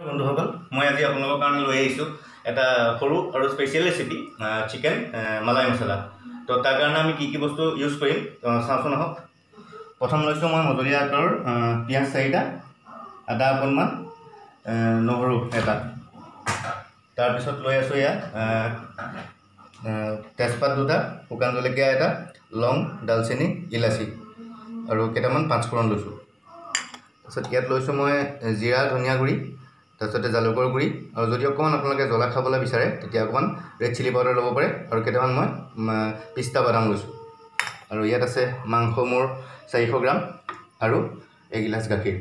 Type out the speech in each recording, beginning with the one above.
বন্ধুসকল মই আজি আপোনালোকৰ কাৰণে লৈ আহিছোঁ এটা সৰু আৰু স্পেচিয়েল ৰেচিপি চিকেন মালাই মছলা। তো তাৰ কাৰণে আমি কি কি বস্তু ইউজ কৰিম চাওঁচোন আহক। প্ৰথম লৈছোঁ মই মজলীয়া আকাৰৰ পিঁয়াজ 4টা, আদা অকণমান, নহৰু এটা। তাৰপিছত লৈ আছোঁ ইয়াত তেজপাত 2টা, শুকান জলকীয়া এটা, লং, ডালচেনি, ইলাচি আৰু কেইটামান পাঁচফোৰণ লৈছোঁ। তাৰপিছত ইয়াত লৈছোঁ মই জিৰা ধনিয়া গুড়ি, তাৰপিছতে জালুকৰ গুড়ি, আৰু যদি অকণমান আপোনালোকে জ্বলা খাবলৈ বিচাৰে তেতিয়া অকণমান ৰেড চিলি পাউডাৰ ল'ব পাৰে। আৰু কেইটামান মই পিস্তা বাদাম লৈছোঁ। আৰু ইয়াত আছে মাংস মোৰ 400 গ্ৰাম আৰু এগিলাচ গাখীৰ।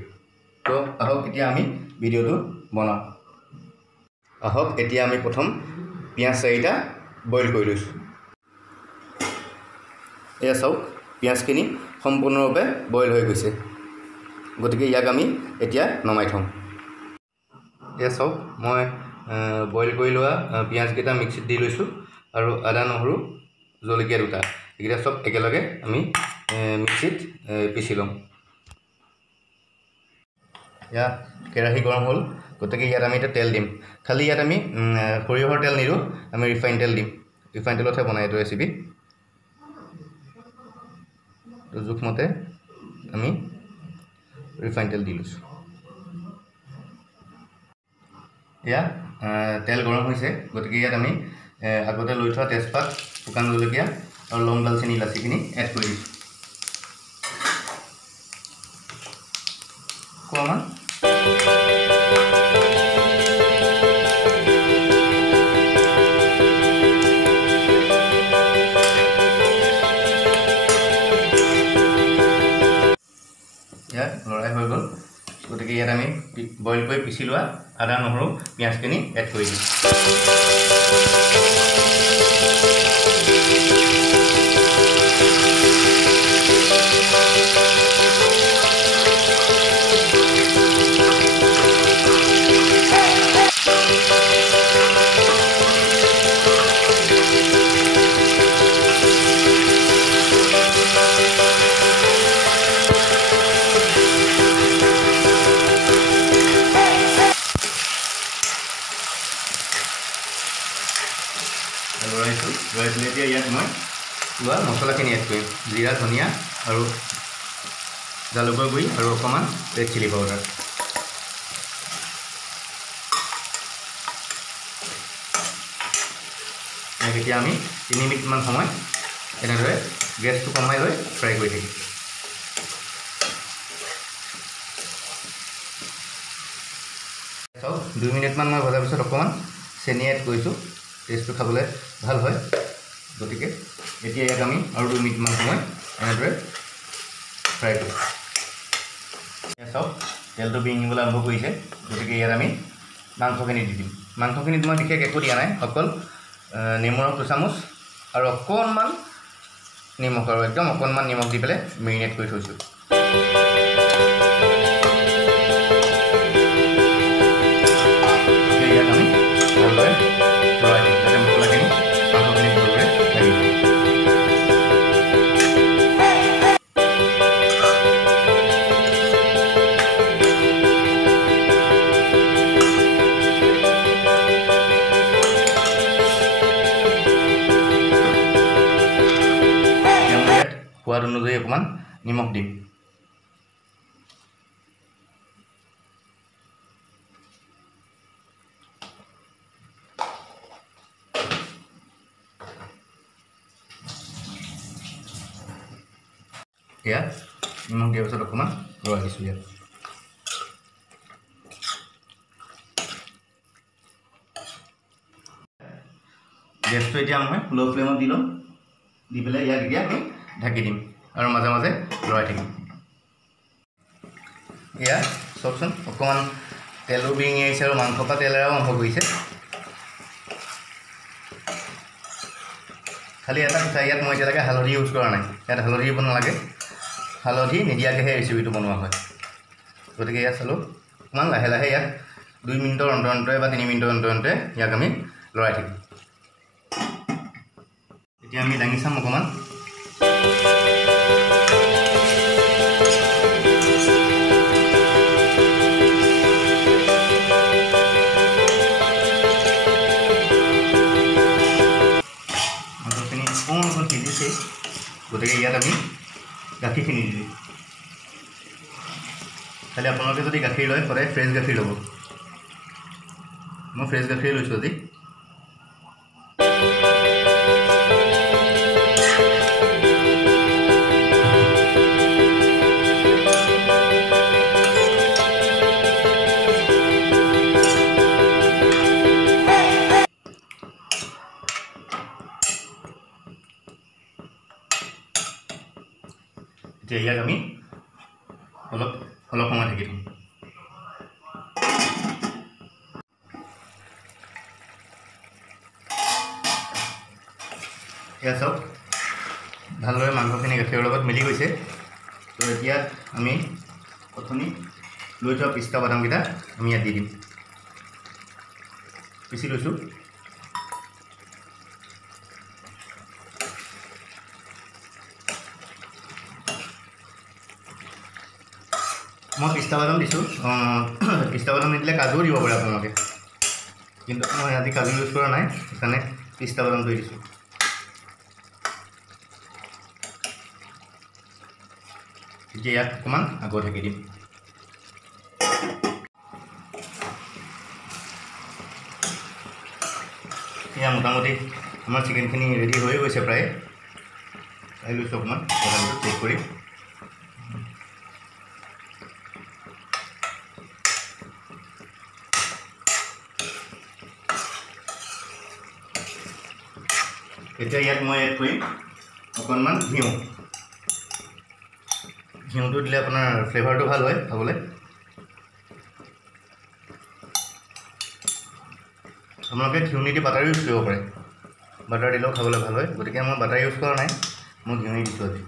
তো আহক এতিয়া আমি ভিডিঅ'টো বনাওঁ। আহক এতিয়া আমি প্ৰথম পিঁয়াজ 4টা বইল কৰি লৈছোঁ। এয়া চাওক, পিঁয়াজখিনি সম্পূৰ্ণৰূপে বইল হৈ গৈছে, গতিকে ইয়াক আমি এতিয়া নমাই থওঁ। এয়া চাওক, মই বইল কৰি লোৱা পিঁয়াজকেইটা মিক্সিত দি লৈছোঁ আৰু আদা নহৰু জলকীয়া 2টা এইকেইটা চব একেলগে আমি মিক্সিত পিচি ল'ম। ইয়াত কেৰাহী গৰম হ'ল, গতিকে ইয়াত আমি এতিয়া তেল দিম। খালি ইয়াত আমি সৰিয়হৰ তেল নিদিওঁ, আমি ৰিফাইন তেল দিম। ৰিফাইন তেলতহে বনাই এইটো ৰেচিপি। তো জোখমতে আমি ৰিফাইন তেল দি লৈছোঁ। ইয়াত তেল গৰম হৈছে, গতিকে ইয়াত আমি আগতে লৈ থোৱা তেজপাত, শুকান জলকীয়া আৰু লং, ডালচেনি, ইলাচিখিনি এড কৰি দিছোঁ। অকণমান ইয়াত লৰাই হৈ গ'ল, গতিকে ইয়াত আমি বইল কৰি পিচি লোৱা আদা নহৰু পিঁয়াজখিনি এড কৰি দিম। লৰাই এতিয়া ইয়াত মই লোৱা মছলাখিনি এড কৰিম। জিৰা ধনিয়া আৰু জালুকৰ গুড়ি আৰু অকণমান ৰেড চিলি পাউডাৰ। এতিয়া আমি 3 মিনিটমান সময় এনেদৰে গেছটো কমাই লৈ ফ্ৰাই কৰি থাকিম। চাওক, 2 মিনিটমান মই ভজাৰ পিছত অকণমান চেনি এড কৰিছোঁ, টেষ্টটো খাবলৈ ভাল হয়। গতিকে এতিয়া ইয়াক আমি আৰু 2 মিনিটমান সময় এনেদৰে ফ্ৰাই কৰিম। এতিয়া চাওক, তেলটো বিৰিঙিবলৈ আৰম্ভ কৰিছে, গতিকে ইয়াত আমি মাংসখিনি দি দিম। মাংসখিনিত মই বিশেষ একো দিয়া নাই, অকল নেমুৰ ৰস 2 চামুচ আৰু অকণমান নিমখ, আৰু একদম অকণমান নিমখ দি পেলাই মেৰিনেট কৰি থৈছোঁ। ইয়াত আমি ভালদৰে লৰাই দিম, যাতে মছলাখিনি মাংসখিনি ভালদৰে লাগিব। সোৱাদ অনুযায়ী অকণমান নিমখ দিম। ইয়াত নিমখ দিয়াৰ পিছত অকণমান লৰাই দিছোঁ। ইয়াত গেছটো এতিয়া মই ল' ফ্লেমত দি ল'ম, দি পেলাই ইয়াক এতিয়া আমি ঢাকি দিম আৰু মাজে মাজে লৰাই থাকিম। এয়া চাওকচোন, অকণমান তেলো বিৰিঙি আহিছে আৰু মাংসৰ পৰা তেল এৰাও আৰম্ভ কৰিছে। খালি এটা কথা, ইয়াত মই এতিয়ালৈকে হালধি ইউজ কৰা নাই। ইয়াত হালধি দিব নালাগে, হালধি নিদিয়াকৈহে ৰেচিপিটো বনোৱা হয়। গতিকে ইয়াত চালোঁ, অকণমান লাহে লাহে ইয়াক 2 মিনিটৰ অন্তৰে বা 3 মিনিটৰ অন্তৰে ইয়াক আমি লৰাই থাকিম। এতিয়া আমি দাঙি চাম অকণমান। গতিকে ইয়াত আমি গাখীৰখিনি দি দিম খালি আপোনালোকে যদি গাখীৰ লয় সদায় ফ্ৰেছ গাখীৰ ল'ব মই ফ্ৰেছ গাখীৰ লৈছোঁ আজি এতিয়া ইয়াক আমি অলপ সময় থাকি দিম এয়া চাওক ভালদৰে মাংসখিনি গাখীৰৰ লগত মিলি গৈছে তো এতিয়া আমি প্ৰথমে লৈ থোৱা পিস্তা বাদামকেইটা আমি ইয়াত দি দিম পিচি লৈছোঁ মই পিস্তা বাদাম দিছোঁ পিস্তা বাদাম নিদিলে কাজুও দিব পাৰে আপোনালোকে কিন্তু মই আজি কাজু ইউজ কৰা নাই সেইকাৰণে পিস্তা বাদাম দি দিছোঁ এতিয়া ইয়াক অকণমান আকৌ ঢাকি দিম এয়া মোটামুটি আমাৰ চিকেনখিনি ৰেডি হৈ গৈছে প্ৰায় চাই লৈছোঁ অকণমান বাদামটো চেক কৰি এতিয়া ইয়াত মই এড কৰিম অকণমান ঘিউটো দিলে আপোনাৰ ফ্লেভাৰটো ভাল হয় খাবলৈ আপোনালোকে ঘিউ নিদি বাটাৰ ইউজ কৰিব পাৰে বাটাৰ দিলেও খাবলৈ ভাল হয় গতিকে মই বাটাৰ ইউজ কৰা নাই মই ঘিউ দিছোঁ আজি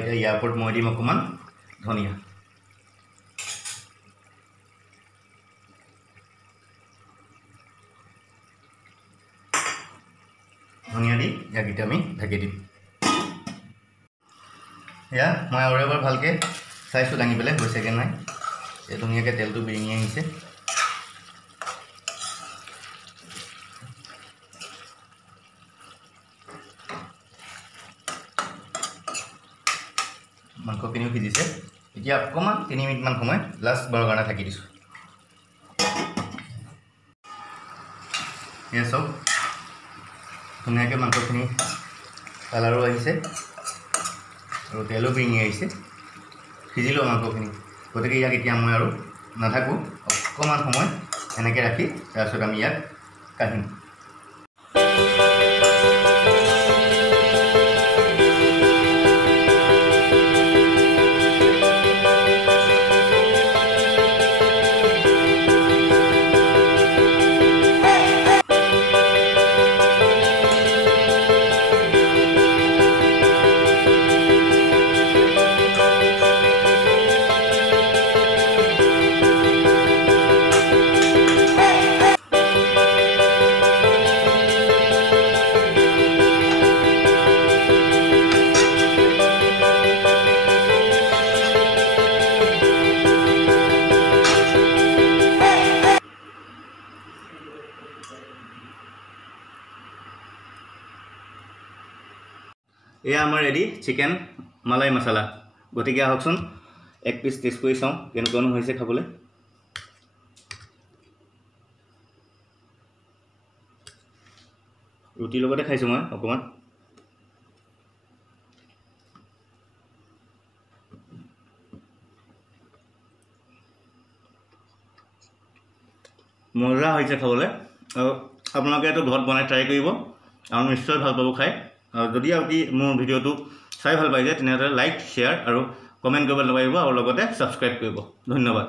এতিয়া ইয়াৰ ওপৰত মই দিম অকণমান ধনিয়া দি ইয়াক এতিয়া আমি ঢাকি দিম এয়া মই আৰু এবাৰ ভালকৈ চাইছোঁ দাঙি পেলাই হৈছেগৈ নাই এই ধুনীয়াকৈ তেলটো বিৰিঙি আহিছে মাংসখিনিও সিজিছে এতিয়া অকণমান 3 মিনিটমান সময় লাষ্ট বাৰৰ কাৰণে থাকি দিছোঁ এয়া চাওক ধুনীয়াকৈ মাংসখিনি কালাৰো আহিছে আৰু তেলো বিৰিঙি আহিছে সিজিলেও মাংসখিনি গতিকে ইয়াক এতিয়া মই আৰু নাথাকোঁ অকণমান সময় এনেকৈ ৰাখি তাৰপিছত আমি ইয়াক কাঢ়িম এয়া আমাৰ ৰেডি চিকেন মালাই মছলা গতিকে আহকচোন এক পিচ টেষ্ট কৰি চাওঁ কেনেকুৱানো হৈছে খাবলৈ ৰুটিৰ লগতে খাইছোঁ মই অকণমান মজা হৈছে খাবলৈ আৰু আপোনালোকে এইটো ঘৰত বনাই ট্ৰাই কৰিব আৰু নিশ্চয় ভাল পাব খাই আৰু যদি আপুনি মোৰ ভিডিঅ'টো চাই ভাল পাইছে তেনেহ'লে লাইক শ্বেয়াৰ আৰু কমেণ্ট কৰিব নাপাহৰিব আৰু লগতে ছাবস্ক্ৰাইব কৰিব ধন্যবাদ